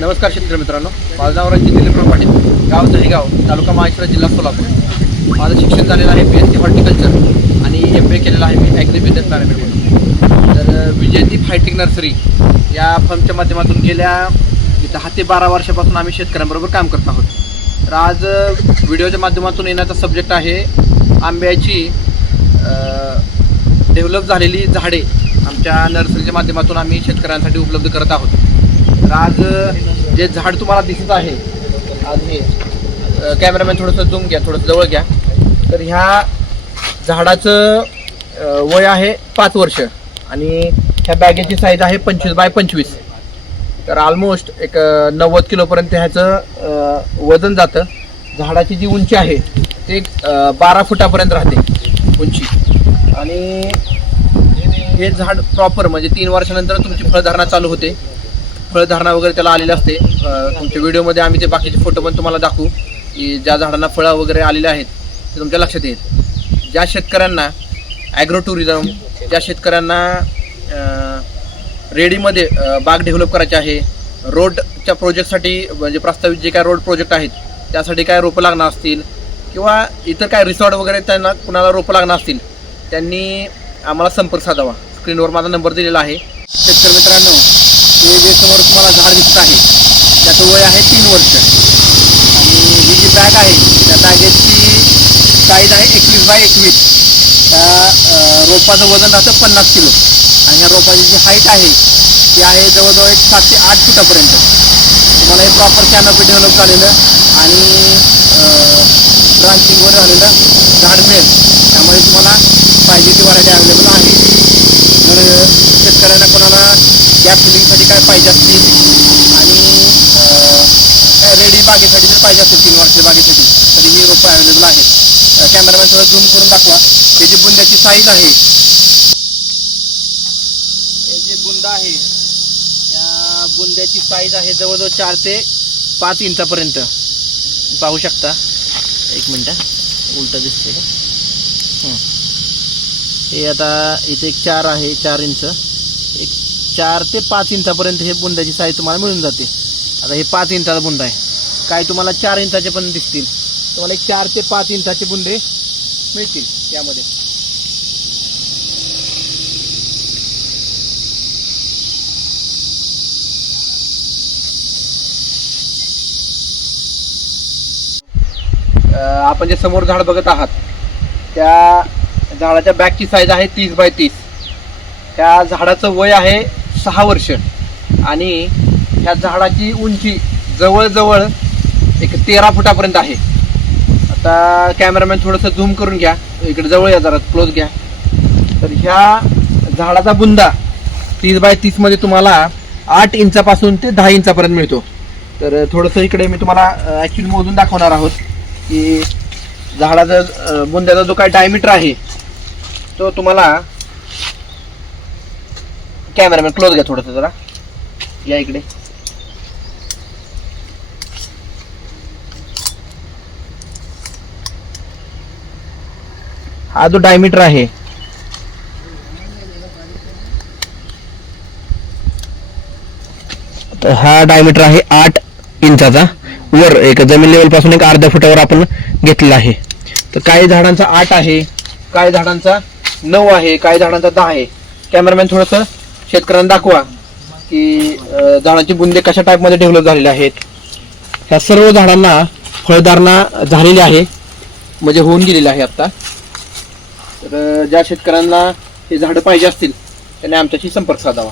नमस्कार शेतकरी मित्रांनो. माझं नाव रणजित दिलीपराव पाटील गाव दहीगाव तालुका महाश्वर जिल्हा सोलापूर. माझं शिक्षण झालेलं आहे बी एस सी हॉर्टिकल्चर आणि एम बी ए केलेलं आहे मी ॲग्री बिझनेस मॅनेजमेंट तर अ, विजयंती फायटिंग नर्सरी या फर्मच्या माध्यमातून गेल्या दहा ते बारा वर्षापासून आम्ही शेतकऱ्यांबरोबर काम करत आहोत. तर आज व्हिडिओच्या माध्यमातून येण्याचा सब्जेक्ट आहे आंब्याची डेव्हलप झालेली झाडे आमच्या नर्सरीच्या माध्यमातून आम्ही शेतकऱ्यांसाठी उपलब्ध करत आहोत. तर आज जे झाड तुम्हाला दिसत आहे आज हे कॅमेरामॅन थोडंसं झूम घ्या थोडंसं जवळ घ्या. तर ह्या झाडाचं वय आहे पाच वर्ष आणि ह्या बॅगेची साईज आहे पंचवीस बाय पंचवीस. तर ऑलमोस्ट एक नव्वद किलोपर्यंत ह्याचं वजन जातं. झाडाची जी उंची आहे ते बारा फुटापर्यंत राहते उंची. आणि हे झाड प्रॉपर म्हणजे तीन वर्षानंतर तुमची फळधारणा चालू होते. फळधारणा वगैरे त्याला आलेली असते. तुमच्या व्हिडिओमध्ये आम्ही ते बाकीचे फोटो पण तुम्हाला दाखवू. की ज्या झाडांना फळं वगैरे आलेले आहेत ते तुमच्या लक्षात येईल. ज्या शेतकऱ्यांना ॲग्रो टुरिझम ज्या शेतकऱ्यांना रेडीमध्ये बाग डेव्हलप करायची आहे रोडच्या प्रोजेक्टसाठी म्हणजे प्रस्तावित जे काय रोड प्रोजेक्ट आहेत त्यासाठी काय रोपं लागणार असतील किंवा इतर काय रिसॉर्ट वगैरे त्यांना कुणाला रोपं लागणार असतील त्यांनी आम्हाला संपर्क साधावा. स्क्रीनवर माझा नंबर दिलेला आहे. शेतकरी मित्रांनो हे जे समोर तुम्हाला झाड दिसत आहे त्याचं वय आहे तीन वर्ष आणि ही जी बॅग आहे त्या बॅगेची साईज आहे एकवीस बाय एकवीस. त्या रोपाचं वजन राहतं पन्नास किलो. आणि या रोपाची जी हाईट आहे ती आहे जवळजवळ एक सात ते आठ फुटापर्यंत. तुम्हाला हे प्रॉपर कॅनोपी डेव्हलप झालेलं आणि ब्रांचिंगवर झालेलं झाड मिळेल. त्यामुळे तुम्हाला पाहिजे ती व्हरायटी अवेलेबल आहे. तर शेतकऱ्यांना कोणाला गॅस फिलिंगसाठी काय पाहिजे असतील आणि बागेसाठी जर पाहिजे असेल तीन वर्षाच्या बागेसाठी. तर ही रोपं अवेलेबल आहे. कॅमेरामॅन थोडं झूम करून दाखवा. हे जी बुंद्याची साईज आहे हे जे बुंदा आहे त्या बुंद्याची साईज आहे जवळजवळ चार ते पाच इंचापर्यंत. पाहू शकता. एक मिनटं उलट दिसते का हे आता इथे एक चार आहे चार इंच. एक चार ते पाच इंचापर्यंत हे बुंद्याची साईज तुम्हाला मिळून जाते. आता हे पाच इंचाचा बुंदा आहे. काय तुम्हाला चार इंचाचे पण दिसतील. तुम्हाला एक चार ते पाच इंचाचे बुंदे मिळतील यामध्ये आपण जे समोर झाड बघत आहात त्या झाडाच्या बॅगची साईज आहे तीस बाय तीस. त्या झाडाचं वय आहे सहा वर्ष. आणि ह्या झाडाची उंची जवळजवळ एक तेरा फुटापर्यंत आहे. आता कॅमेरामॅन थोडंसं झूम करून घ्या. इकडे जवळ या जरा क्लोज घ्या. तर ह्या झाडाचा बुंदा तीस बाय तीसमध्ये तुम्हाला आठ इंचापासून ते दहा इंचापर्यंत मिळतो. तर थोडंसं इकडे मी तुम्हाला ॲक्च्युली मोजून दाखवणार आहोत की झाडाचा बुंद्याचा जो काय डायमीटर आहे तो तुम्हाला कॅमेरामॅन क्लोज घ्या थोडंसं जरा. या इकडे. हा जो डायमीटर आहे. हा डायमीटर आहे आठ इंचाचा. वर एक जमीन लेवलपासून एक अर्ध्या फुटावर आपण घेतलेला आहे. तर काही झाडांचा आठ आहे काही झाडांचा नऊ आहे काही झाडांचा दहा आहे. कॅमेरामॅन थोडंसं शेतकऱ्यांना दाखवा की झाडांची बुंदे कशा टाईपमध्ये डेव्हलप झालेले आहेत. ह्या सर्व झाडांना फळधारणा झालेली आहे. म्हणजे होऊन गेलेली आहे आत्ता तर ज्या शेतकऱ्यांना हे झाडं पाहिजे असतील त्यांनी आमच्याशी संपर्क साधावा.